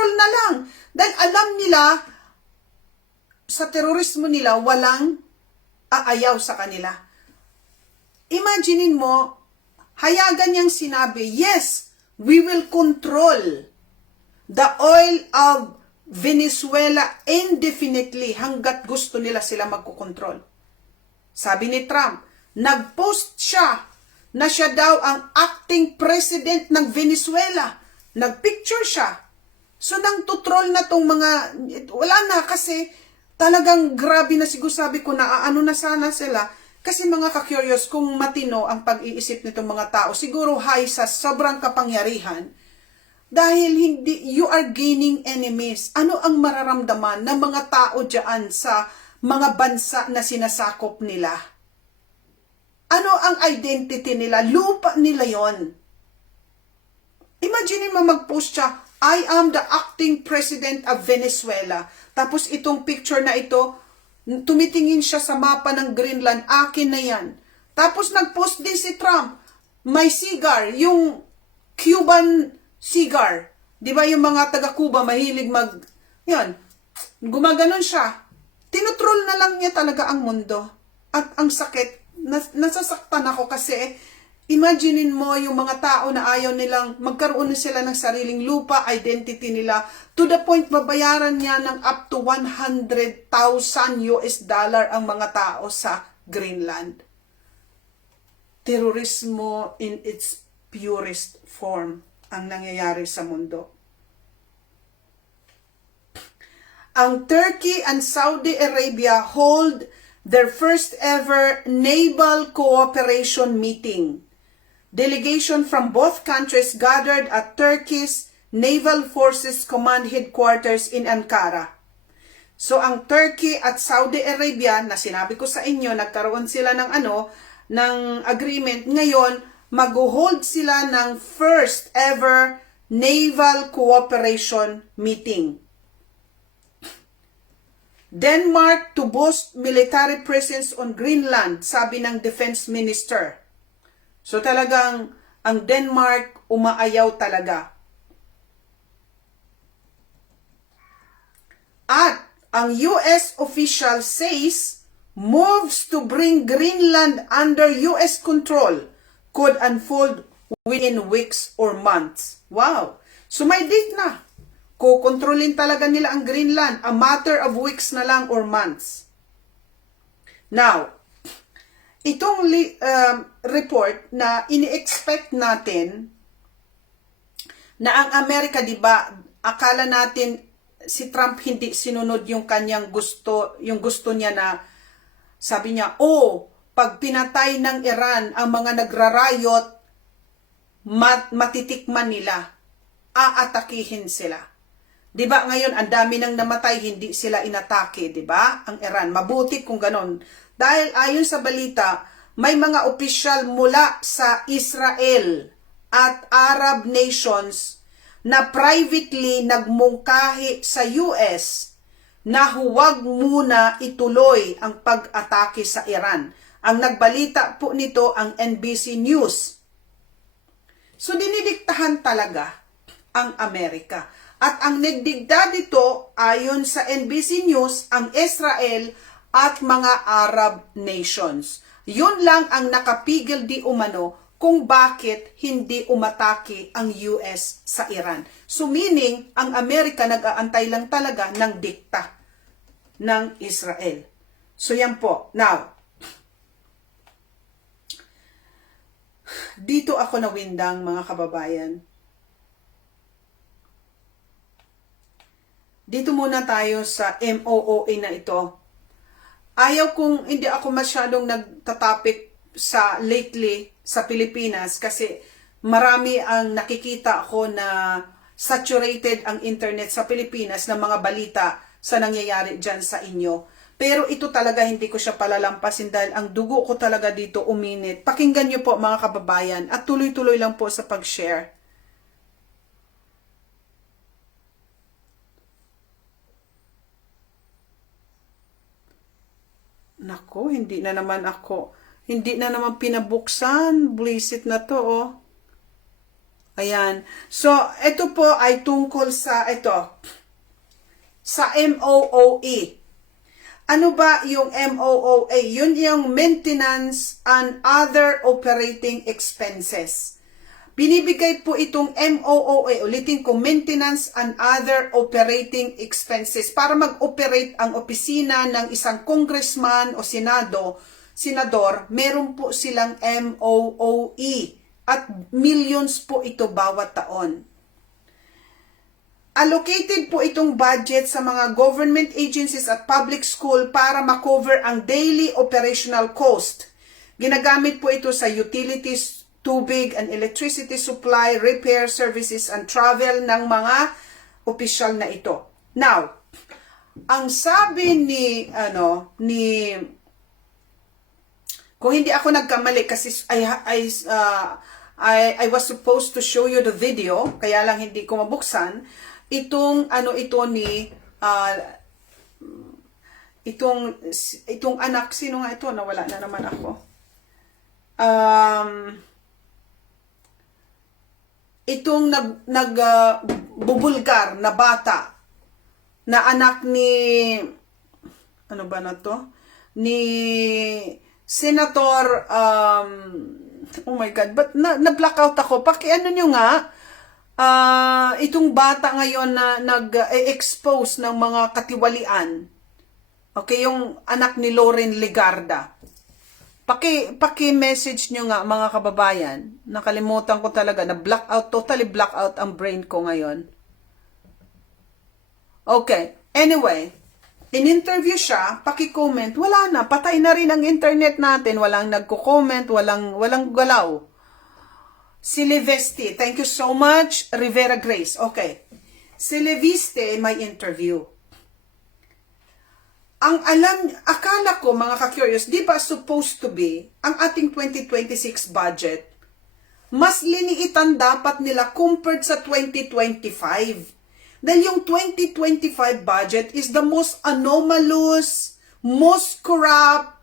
Tinotroll na lang. Dahil alam nila, sa terorismo nila, walang aayaw sa kanila. Imaginein mo, hayagan niyang sinabi, yes, we will control the oil of Venezuela indefinitely hanggat gusto nila sila magkukontrol. Sabi ni Trump, nag-post siya na siya daw ang acting president ng Venezuela. Nag-picture siya. So, nang tutrol na tong mga, wala na kasi talagang grabe na siguro sabi ko na ano na sana sila. Kasi mga ka-curious, kung matino ang pag-iisip nitong mga tao, siguro high sa sobrang kapangyarihan, dahil hindi, you are gaining enemies. Ano ang mararamdaman ng mga tao dyan sa mga bansa na sinasakop nila? Ano ang identity nila? Lupa nila yon. Imagine mo mag-post siya, I am the acting president of Venezuela. Tapos itong picture na ito, tumitingin siya sa mapa ng Greenland, akin na yan. Tapos nag-post din si Trump, may cigar, yung Cuban cigar. Di ba yung mga taga-Cuba mahilig yan, gumaganon siya. Tinutrol na lang niya talaga ang mundo. At ang sakit, nasasaktan ako kasi imaginein mo yung mga tao na ayaw nilang magkaroon na sila ng sariling lupa, identity nila, to the point babayaran niya ng up to $100,000 ang mga tao sa Greenland. Terorismo in its purest form ang nangyayari sa mundo. Ang Turkey and Saudi Arabia hold their first ever naval cooperation meeting. Delegation from both countries gathered at Turkey's Naval Forces Command Headquarters in Ankara. So ang Turkey at Saudi Arabia, na sinabi ko sa inyo, nagkaroon sila ng ng agreement. Ngayon, mag-hold sila ng first ever naval cooperation meeting. Denmark to boost military presence on Greenland, sabi ng Defense Minister. So talagang ang Denmark umaayaw talaga. At ang US official says moves to bring Greenland under US control could unfold within weeks or months. Wow! So may date na. Kukontrolin talaga nila ang Greenland. A matter of weeks na lang or months. Now, itong report na ini-expect natin na ang Amerika, di ba, akala natin si Trump hindi sinunod yung kanyang gusto, yung gusto niya na sabi niya, pag pinatay ng Iran ang mga nagrarayot, matitikman nila, aatakihin sila. Di ba ngayon ang dami nang namatay, hindi sila inatake, di ba? Ang Iran, mabuti kung ganon. Dahil ayon sa balita, may mga opisyal mula sa Israel at Arab nations na privately nagmungkahi sa US na huwag muna ituloy ang pag-atake sa Iran. Ang nagbalita po nito ang NBC News. So dinidiktahan talaga ang Amerika. At ang nagdigda dito, ayon sa NBC News, ang Israel at mga Arab nations. Yun lang ang nakapigil di umano kung bakit hindi umatake ang US sa Iran. So meaning, ang Amerika nag-aantay lang talaga ng dikta ng Israel. So yan po. Now, dito ako nawindang mga kababayan. Dito muna tayo sa MOOA na ito. Ayaw kung hindi ako masyadong nagtatapik sa lately sa Pilipinas kasi marami ang nakikita ako na saturated ang internet sa Pilipinas ng mga balita sa nangyayari dyan sa inyo. Pero ito talaga hindi ko siya palalampasin dahil ang dugo ko talaga dito uminit. Pakinggan nyo po mga kababayan at tuloy-tuloy lang po sa pag-share. Nako, hindi na naman pinabuksan. Bulisit na to, Ayan. So, ito po ay tungkol sa sa MOOE. Ano ba yung MOOE? Yun yung Maintenance and Other Operating Expenses. Binibigay po itong MOOE, ulitin ko, Maintenance and Other Operating Expenses, para mag-operate ang opisina ng isang congressman o senador, meron po silang MOOE at millions po ito bawat taon. Allocated po itong budget sa mga government agencies at public school para makover ang daily operational cost. Ginagamit po ito sa utilities, tubig and electricity supply, repair services and travel ng mga opisyal na ito. Now, ang sabi kung hindi ako nagkamali kasi I was supposed to show you the video, kaya lang hindi ko mabuksan. Itong anak, sino nga ito? Nawala na naman ako. Itong nagbubulgar na bata na anak ni ano ba na to? Ni Senator oh my God, but na-blackout ako. Pakiano nyo nga, itong bata ngayon na nag-expose ng mga katiwalian. Okay, yung anak ni Lauren Legarda. Paki-message nyo nga mga kababayan. Nakalimutan ko talaga, na-blackout, totally blackout ang brain ko ngayon. Okay, anyway, in-interview siya, paki-comment, wala na, patay na rin ang internet natin, walang nagko-comment, walang galaw. Si Leveste, thank you so much, Rivera Grace. Okay, si Leveste may interview. Akala ko mga ka-curious, di ba supposed to be ang ating 2026 budget, mas liniitan dapat nila compared sa 2025. Dahil yung 2025 budget is the most anomalous, most corrupt,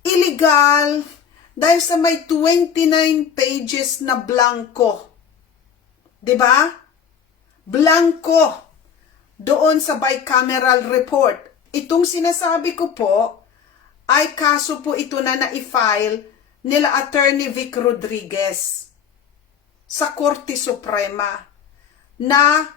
illegal, dahil sa may 29 pages na blanco. Diba? Blanco. Doon sa bicameral report. Itong sinasabi ko po, ay kaso po ito na na-file nila Attorney Vic Rodriguez sa Korte Suprema na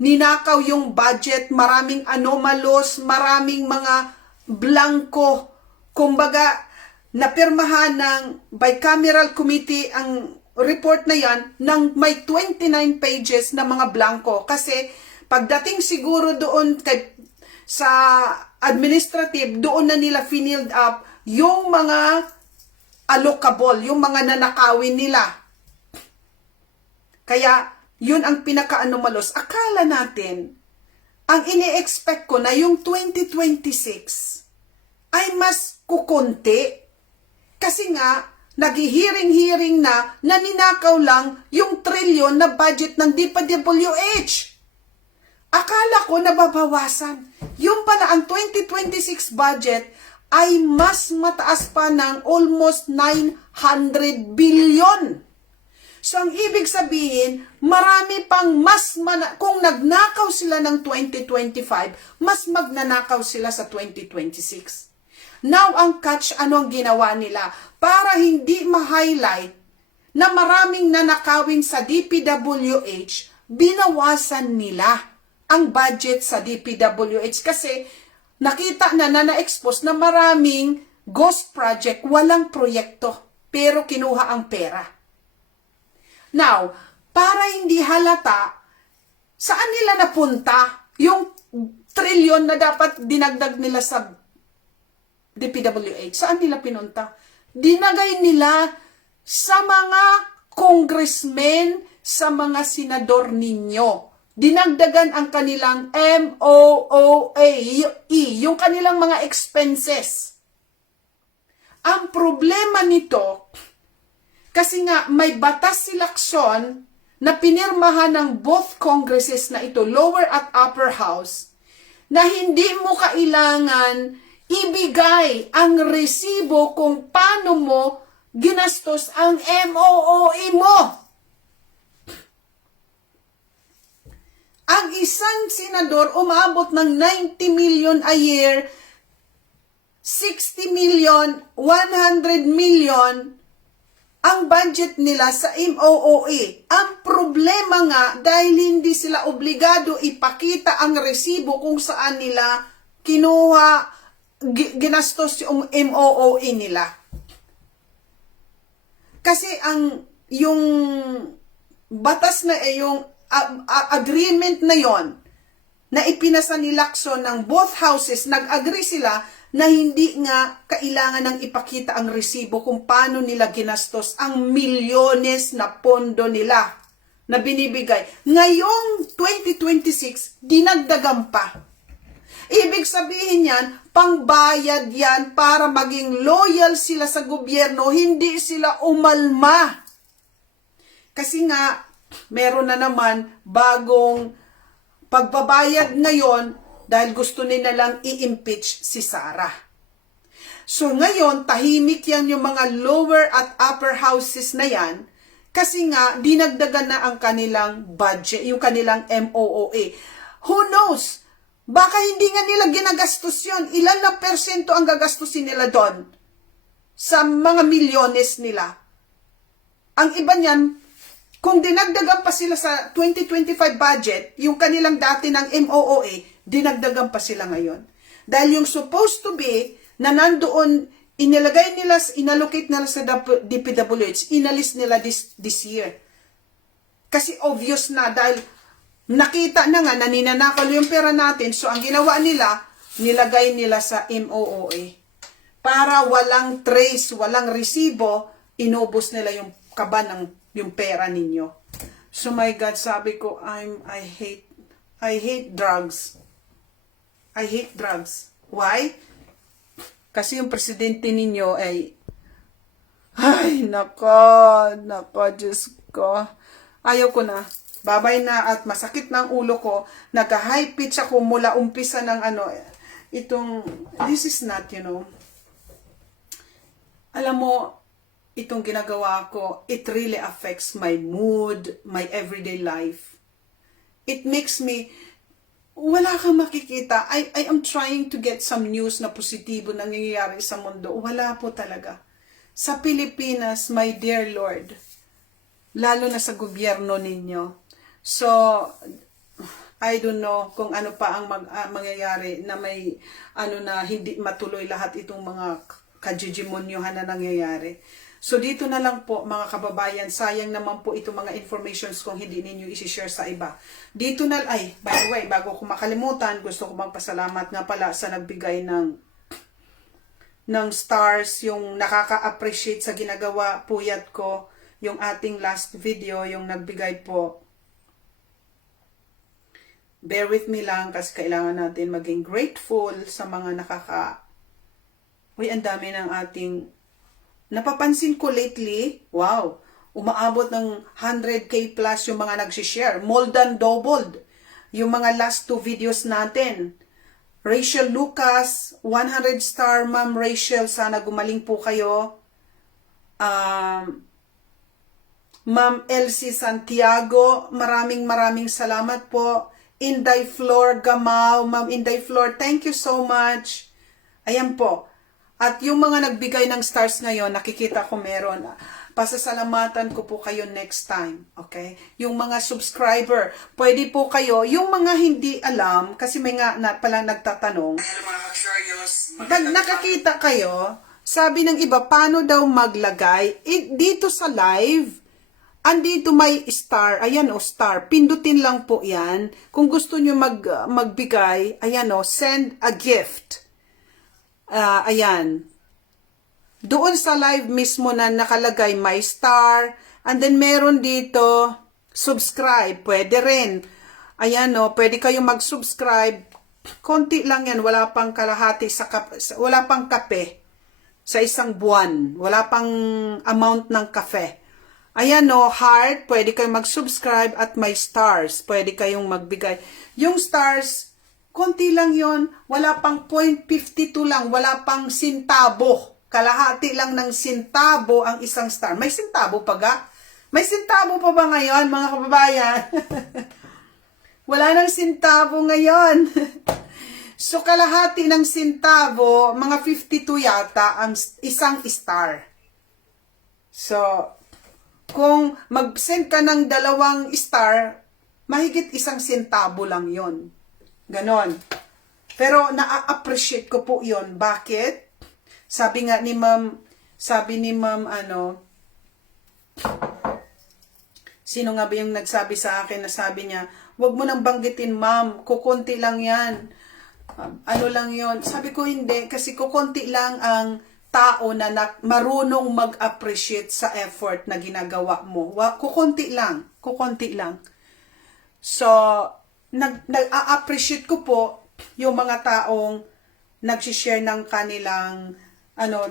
ninakaw yung budget, maraming anomalos, maraming mga blanco. Kumbaga, napirmahan ng bicameral committee ang report na yan ng may 29 pages na mga blanco. Kasi pagdating siguro doon sa administrative, doon na nila filled up yung mga allocable, yung mga nanakawin nila. Kaya, yun ang pinaka-anomalos. Akala natin, ang ini-expect ko na yung 2026 ay mas kukunti. Kasi nga, naghihiring-hiring na naninakaw lang yung trilyon na budget ng DPWH. Akala ko nababawasan. Yung pala, ang 2026 budget ay mas mataas pa ng almost 900 billion. So, ang ibig sabihin, marami pang kung nagnakaw sila ng 2025, mas magnanakaw sila sa 2026. Now, ang catch, ano ang ginawa nila? Para hindi ma-highlight na maraming nanakawin sa DPWH, binawasan nila ang budget sa DPWH kasi nakita na-expose na maraming ghost project, walang proyekto, pero kinuha ang pera. Now, para hindi halata, saan nila napunta yung trilyon na dapat dinagdag nila sa DPWH? Saan nila pinunta? Dinagay nila sa mga congressmen, sa mga senador ninyo. Dinagdagan ang kanilang MOOE, yung kanilang mga expenses. Ang problema nito, kasi nga may batas si Lacson na pinirmahan ng both congresses na ito, lower at upper house, na hindi mo kailangan ibigay ang resibo kung paano mo ginastos ang MOOE mo. isang senador umabot ng 90 million a year, 60 million, 100 million ang budget nila sa MOOE. Ang problema nga, dahil hindi sila obligado ipakita ang resibo kung saan nila kinuha, ginastos yung MOOE nila. Kasi yung batas na yung agreement na yon na ipinasa ni Lacson ng both houses, nag-agree sila na hindi nga kailangan ng ipakita ang resibo kung paano nila ginastos ang milyones na pondo nila na binibigay. Ngayong 2026, dinagdagan pa. Ibig sabihin yan, pangbayad yan para maging loyal sila sa gobyerno, hindi sila umalma. Kasi nga, meron na naman bagong pagbabayad ngayon dahil gusto nila lang i-impeach si Sara. So ngayon, tahimik yan yung mga lower at upper houses na yan kasi nga dinagdagan na ang kanilang budget, yung kanilang MOOE. Who knows? Baka hindi nga nila ginagastos yun. Ilan na persento ang gagastusin nila doon sa mga milyones nila. Ang iba niyan, kung dinagdagan pa sila sa 2025 budget, yung kanilang dati ng MOOE, dinagdagan pa sila ngayon. Dahil yung supposed to be, na nandoon, inallocate nila sa DPWH, inalis nila this year. Kasi obvious na, dahil nakita na nga, naninanakaw yung pera natin, so ang ginawa nila, nilagay nila sa MOOE. Para walang trace, walang resibo, inubos nila yung kaba ng yung pera ninyo. So my God, sabi ko, I hate drugs. I hate drugs. Why? Kasi yung presidente ninyo ay nako, Diyos ko. Ayaw ko na. Babay na at masakit na ang ulo ko. Nag-high pitch ako mula umpisa ng this is not, alam mo, itong ginagawa ko, it really affects my mood, my everyday life. It makes me, wala kang makikita. I am trying to get some news na positibo na nangyayari sa mundo. Wala po talaga. Sa Pilipinas, my dear Lord, lalo na sa gobyerno ninyo. So, I don't know kung ano pa ang mangyayari na may, na hindi matuloy lahat itong mga kajijimonyohan na nangyayari. So dito na lang po mga kababayan, sayang naman po itong mga informations kung hindi ninyo isi-share sa iba. Dito na, by the way, bago ko makalimutan, gusto ko magpasalamat nga pala sa nagbigay ng stars, yung nakaka-appreciate sa ginagawa, puyat ko, yung ating last video, yung nagbigay po. Bear with me lang kasi kailangan natin maging grateful sa mga ang dami ng ating napapansin ko lately, wow, umaabot ng 100k plus yung mga nagsishare. More than doubled yung mga last 2 videos natin. Rachel Lucas, 100 star, Ma'am Rachel, sana gumaling po kayo. Ma'am Elsie Santiago, maraming salamat po. Inday Flor Gamao, Ma'am Inday Flor, thank you so much. Ayan po. At yung mga nagbigay ng stars ngayon, nakikita ko meron. Pasasalamatan ko po kayo next time. Okay? Yung mga subscriber, pwede po kayo. Yung mga hindi alam, kasi may nga palang nagtatanong. Nakakita kayo, sabi ng iba, paano daw maglagay? Dito sa live, andito may star. Ayan star. Pindutin lang po yan. Kung gusto nyo magbigay, ayan send a gift. Ayan. Doon sa live mismo na nakalagay my star. And then meron dito subscribe. Pwede rin. Ayan pwede kayong mag-subscribe. Konti lang yan. Wala pang kalahati wala pang kape sa isang buwan. Wala pang amount ng kafe. Ayan heart. Pwede kayong mag-subscribe at my stars. Pwede kayong magbigay. Yung stars, konti lang yon, wala pang 0.52 lang, wala pang sintabo. Kalahati lang ng sintabo ang isang star. May sintabo pa ga? May sintabo pa ba ngayon, mga kababayan? Wala nang sintabo ngayon. So, kalahati ng sintabo, mga 52 yata, ang isang star. So, kung mag-send ka ng 2 star, mahigit 1 sentabo lang yon. Ganon. Pero na-appreciate ko po yon. Bakit? Sabi ni ma'am, sino nga ba yung nagsabi sa akin na sabi niya, wag mo nang banggitin ma'am, kukunti lang yan. Ano lang yon? Sabi ko hindi, kasi kukunti lang ang tao na marunong mag-appreciate sa effort na ginagawa mo. Kukunti lang. So, nag-a-appreciate ko po yung mga taong nag-share ng kanilang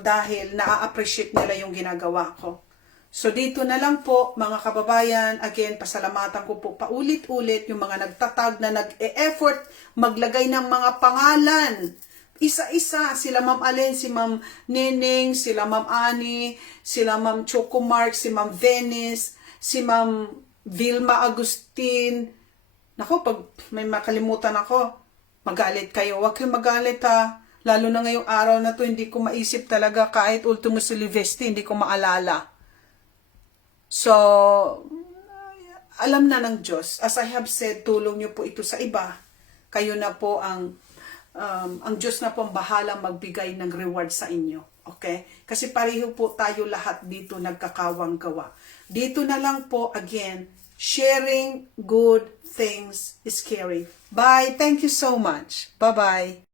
dahil na-appreciate nila yung ginagawa ko. So, dito na lang po, mga kababayan, again, pasalamatan ko po paulit-ulit yung mga nagtatag na nag-e-effort maglagay ng mga pangalan. Isa-isa, sila Ma'am Allen, si Ma'am Neneng, sila Ma'am Annie, sila Ma'am Choco Mark, si Ma'am Venice, si Ma'am Vilma Agustin. Naku, pag may makalimutan ako, magalit kayo. Huwag kayong magalit ha. Lalo na ngayong araw na to, hindi ko maisip talaga kahit Ultimo Silvestre, hindi ko maalala. So, alam na ng Diyos. As I have said, tulong niyo po ito sa iba. Kayo na po ang Diyos na po ang bahala magbigay ng reward sa inyo. Okay? Kasi pareho po tayo lahat dito nagkakawang gawa. Dito na lang po, again, sharing good things is caring. Bye. Thank you so much. Bye-bye.